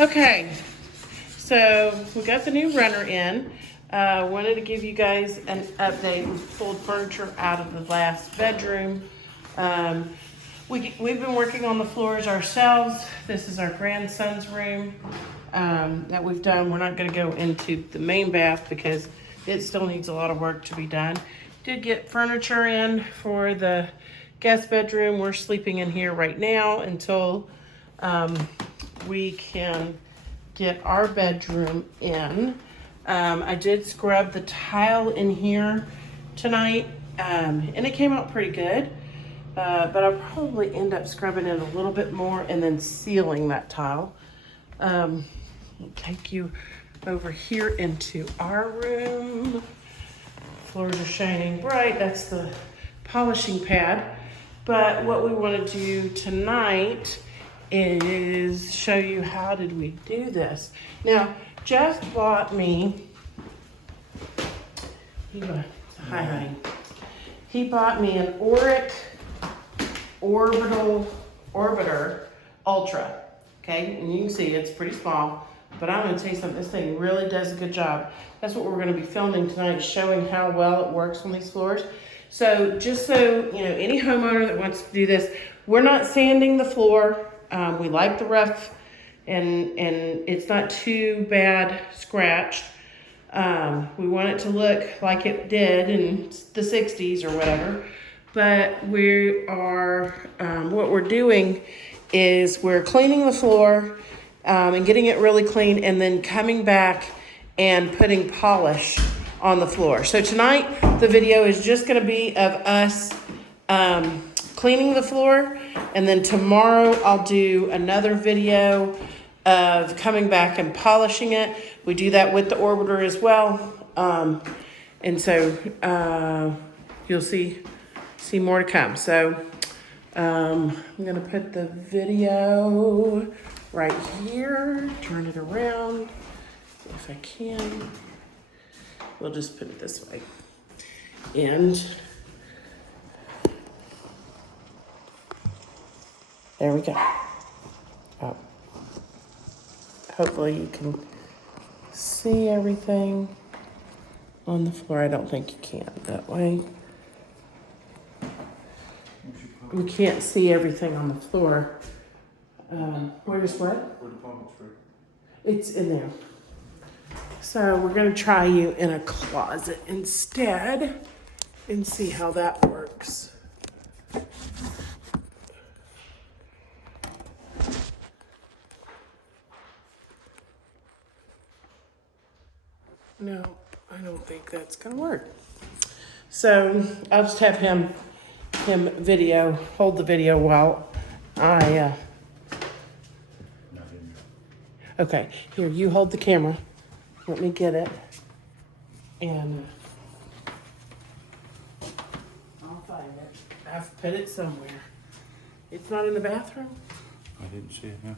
Okay, so we got the new runner in. Wanted to give you guys an update. We pulled furniture out of the last bedroom. We've been working on the floors ourselves. This is our grandson's room that we've done. We're not going to go into the main bath because it still needs a lot of work to be done. Did get furniture in for the guest bedroom. We're sleeping in here right now until we can get our bedroom in. I did scrub the tile in here tonight, and it came out pretty good. But I'll probably end up scrubbing it a little bit more and then sealing that tile. I'll take you over here into our room. Floors are shining bright. That's the polishing pad. But what we want to do tonight is show you how did we do this. Now, Jeff bought me, hi honey. He bought me an Oreck Orbiter Ultra, okay? And you can see it's pretty small, but I'm gonna tell you something, this thing really does a good job. That's what we're gonna be filming tonight, showing how well it works on these floors. So just so, you know, any homeowner that wants to do this, we're not sanding the floor. We like the rough and it's not too bad scratched. We want it to look like it did in the 60s or whatever. But we are, what we're doing is we're cleaning the floor and getting it really clean and then coming back and putting polish on the floor. So tonight, the video is just gonna be of us cleaning the floor, and then tomorrow I'll do another video of coming back and polishing it. We do that with the Orbiter as well. And so you'll see more to come. So I'm gonna put the video right here, turn it around if I can. We'll just put it this way. And there we go. Oh. Hopefully you can see everything on the floor. I don't think you can that way. We can't see everything on the floor. Where's what? Where the plumbing's free. It's in there. So we're gonna try you in a closet instead and see how that works. No, I don't think that's gonna work. So I'll just have him hold the video while I, okay, here, you hold the camera. Let me get it. And I'll find it. I've put it somewhere. It's not in the bathroom? I didn't see it, no.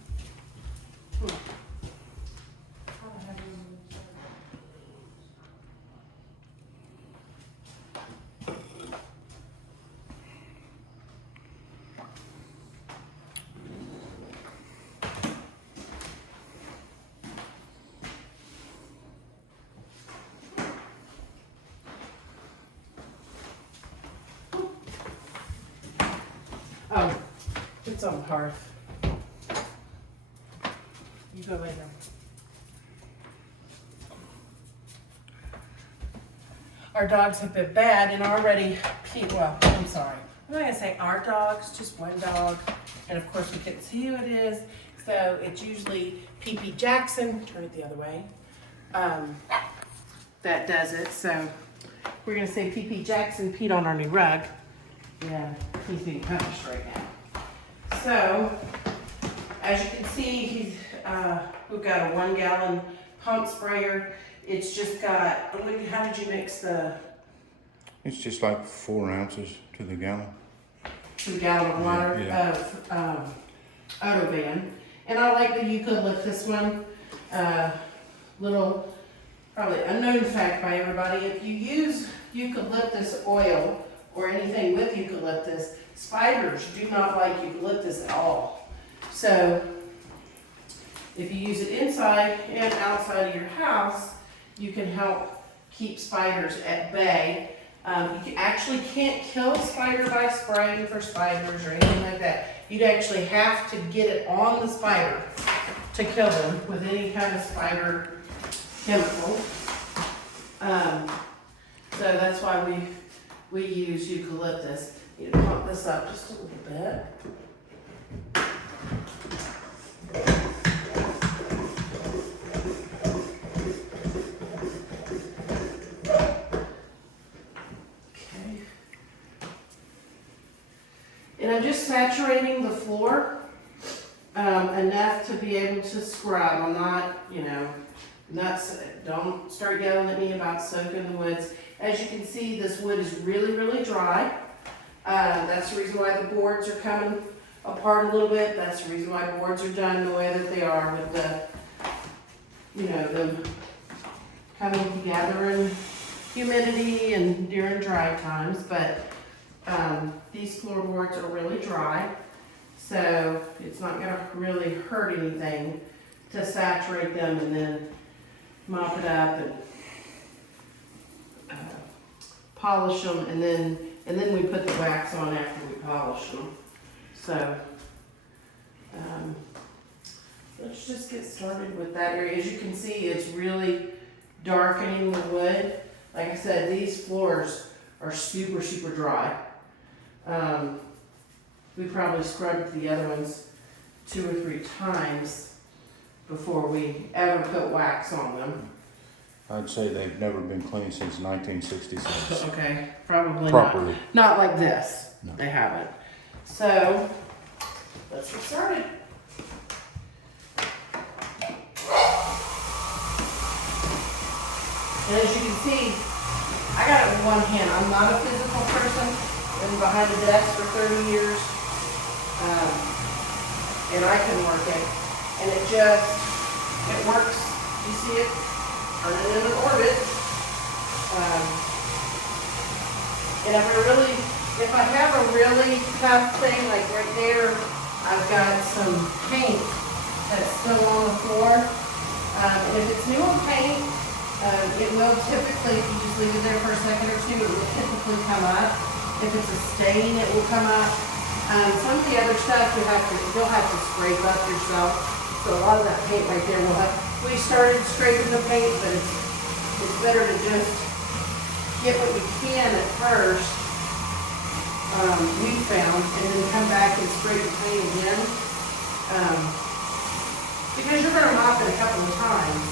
Oh, it's on the hearth. You go later. Our dogs have been bad and already well, I'm sorry. I'm not gonna say our dogs, just one dog. And of course we can see who it is. So it's usually PP Jackson, turn it the other way, that does it. So we're gonna say PP Jackson peed on our new rug. Yeah, he's being punished right now. So, as you can see, we've got a 1 gallon pump sprayer. It's just got, how did you mix the? It's just like 4 ounces to the gallon. 2 gallon of water Yeah. of Autovan. And I like the eucalyptus one. Little, probably unknown fact by everybody, if you use eucalyptus oil or anything with eucalyptus, spiders do not like eucalyptus at all. So if you use it inside and outside of your house, you can help keep spiders at bay. Actually can't kill a spider by spraying for spiders or anything like that. You'd actually have to get it on the spider to kill them with any kind of spider chemical. So that's why we use eucalyptus. You need to pump this up just a little bit. And I'm just saturating the floor enough to be able to scrub. I'm not, don't start yelling at me about soaking the woods. As you can see, this wood is really, really dry. That's the reason why the boards are coming apart a little bit. That's the reason why boards are done the way that they are with the, them coming together in humidity and during dry times. But these floorboards are really dry, so it's not going to really hurt anything to saturate them and then mop it up and polish them, and then we put the wax on after we polish them. So let's just get started with that area. As you can see, it's really darkening the wood. Like I said, these floors are super, super dry. We probably scrubbed the other ones 2 or 3 times before we ever put wax on them. I'd say they've never been cleaned since 1966. Okay, probably Properly. not like this. No. They haven't. So let's get started. And as you can see, I got it with one hand. I'm not a physical person. Been behind a desk for 30 years. And I can work it. And it works. You see it? Turning in an orbit. And if I have a really tough thing, like right there, I've got some paint that's still on the floor. And if it's newer paint, it will typically, if you just leave it there for a second or two, it will typically come up. If it's a stain, it will come up. Some of the other stuff you'll have to scrape up yourself. So a lot of that paint right there we started scraping the paint, but it's better to just get what you can at first, we found, and then come back and scrape the paint again. Because you're gonna mop it a couple of times.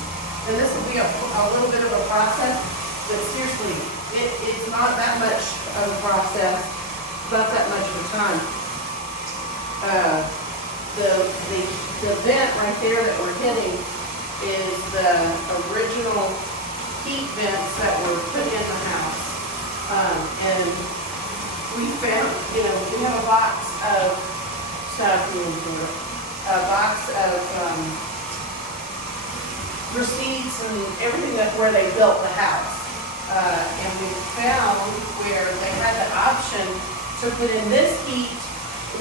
And this will be a little bit of a process, but seriously, it's not that much of a process, not that much of a time. The vent right there that we're hitting is the original heat vents that were put in the house. And we found, we have a box of stuff, a box of receipts and everything where they built the house. And we found where they had the option to put in this heat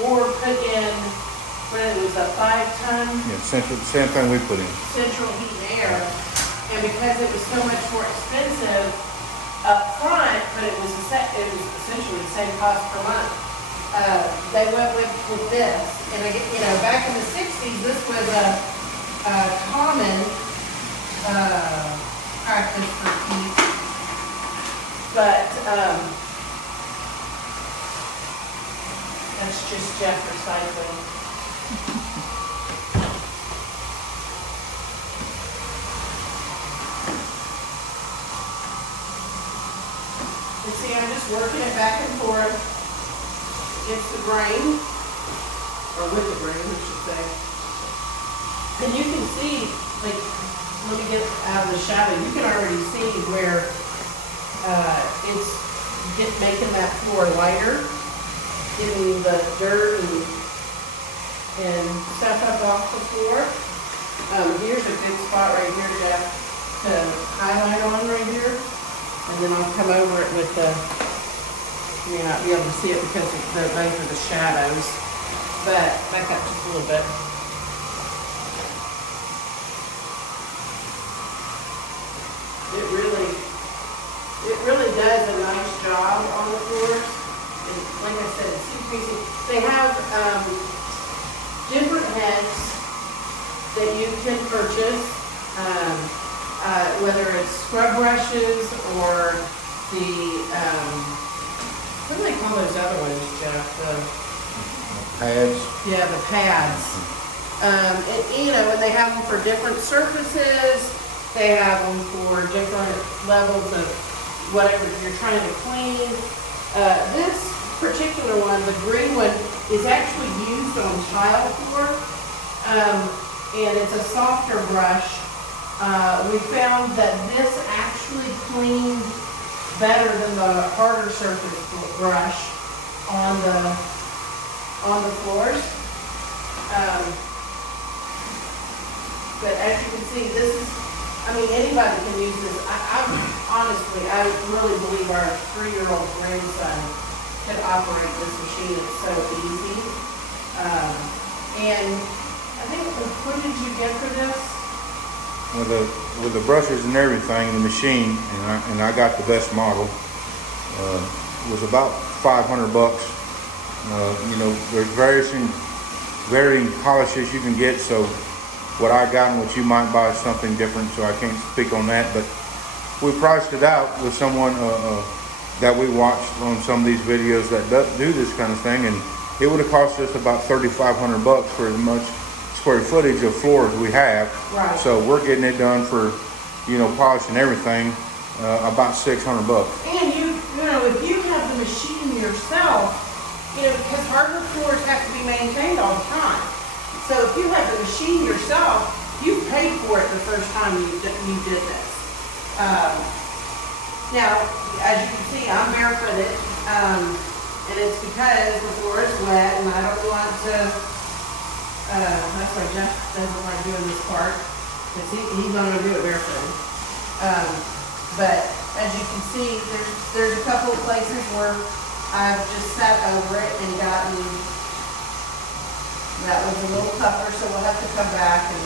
or put in, when it was a 5-ton. Yeah, same thing we put in. Central heat and air. And because it was so much more expensive up front, but it was essentially the same cost per month, they went with this. And back in the 60s, this was a common practice for heat. But that's just Jeff recycling. And see, I'm just working it back and forth against the grain, or with the grain, I should say. And you can see, like, let me get out of the shadow. You can already see where it's making that floor lighter, getting the dirt and stuff up off the floor. Here's a good spot right here, Jeff, to highlight on right here. And then I'll come over it with you may not be able to see it because of both of the shadows. But back up just a little bit. They have different heads that you can purchase, whether it's scrub brushes or the, what do they call those other ones, Jeff? Pads. Yeah, the pads. And they have them for different surfaces. They have them for different levels of whatever you're trying to clean. This particular one, the green one, is actually used on tile floor, and it's a softer brush. We found that this actually cleaned better than the harder surface brush on the floors. But as you can see, this is, anybody can use this. Honestly, I really believe our 3-year-old grandson could operate this machine. It's so easy. And I think, what did you get for this? With the brushes and everything, the machine, and I got the best model, was about $500. There's varying polishes you can get, so what I got and what you might buy is something different, so I can't speak on that, but we priced it out with someone that we watched on some of these videos that do this kind of thing, and it would have cost us about $3,500 for as much square footage of floors we have. Right. So we're getting it done for, polish and everything, about $600. And if you have the machine yourself, because hardwood floors have to be maintained all the time. So if you have the machine yourself, you paid for it the first time you did this. Now, as you can see, I'm barefooted, and it's because the floor is wet, and I don't want to. That's why Jeff doesn't like doing this part, because he's not going to do it barefooted. But as you can see, there's a couple of places where I've just sat over it and gotten. That was a little tougher, so we'll have to come back and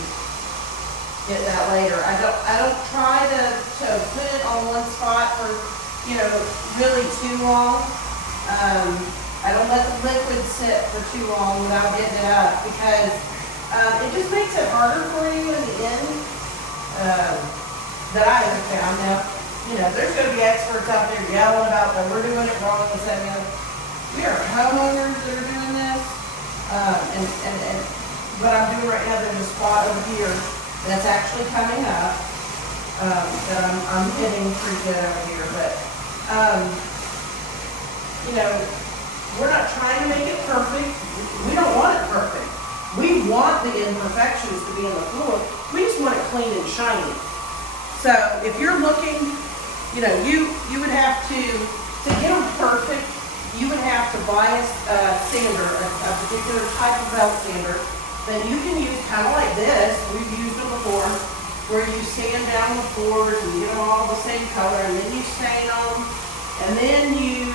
get that later. I don't try to put it on one spot for, really too long. I don't let the liquid sit for too long without getting it up, because it just makes it harder for you in the end. That I have found. Now, there's going to be experts out there yelling about that we're doing it wrong. We are homeowners that are doing this. And what I'm doing right now, there's a spot over here that's actually coming up, that I'm hitting pretty good over here, but, we're not trying to make it perfect. We don't want it perfect. We want the imperfections to be in the floor. We just want it clean and shiny. So if you're looking, you would have to get them perfect, you would have to buy a sander, a particular type of belt sander that you can use kind of like this. We've used them before, where you sand down the floors and get them all the same color, and then you stain them, and then you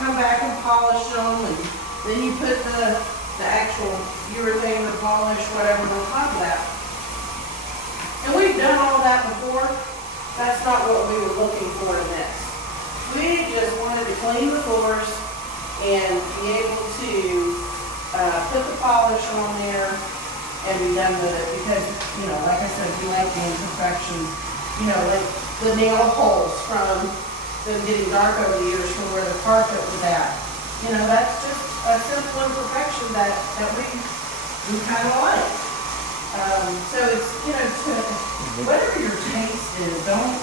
come back and polish them, and then you put the actual urethane or polish, whatever, on top of that. And we've done all that before. That's not what we were looking for in this. We just wanted to clean the floors and be able to put the polish on there and be done with it, because, like I said, we like the imperfections, like the nail holes from them getting dark over the years from where the carpet was at. That's just a simple imperfection that we kind of like. So it's, whatever your taste is, don't.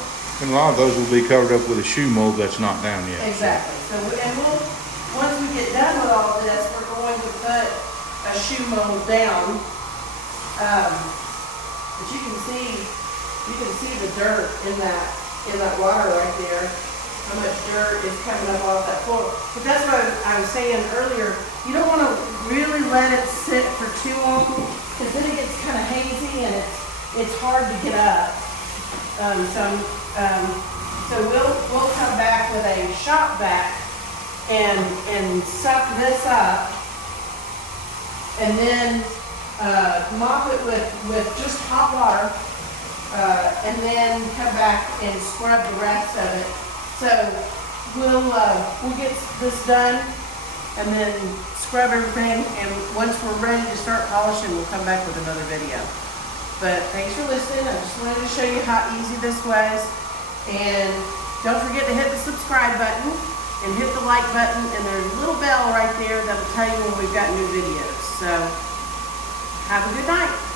And a lot of those will be covered up with a shoe mold that's not down yet. Exactly. So, once we get done with all this, we're going to put a shoe mold down. But you can see the dirt in that water right there. How much dirt is coming up off that floor. But that's what I was saying earlier. You don't want to really let it sit for too long, because then it gets kind of hazy and it's hard to get up. So we'll come back with a shop vac and suck this up, and then mop it with just hot water, and then come back and scrub the rest of it. So we'll get this done, and then scrub everything. And once we're ready to start polishing, we'll come back with another video. But thanks for listening. I just wanted to show you how easy this was. And don't forget to hit the subscribe button and hit the like button. And there's a little bell right there that'll tell you when we've got new videos. So have a good night.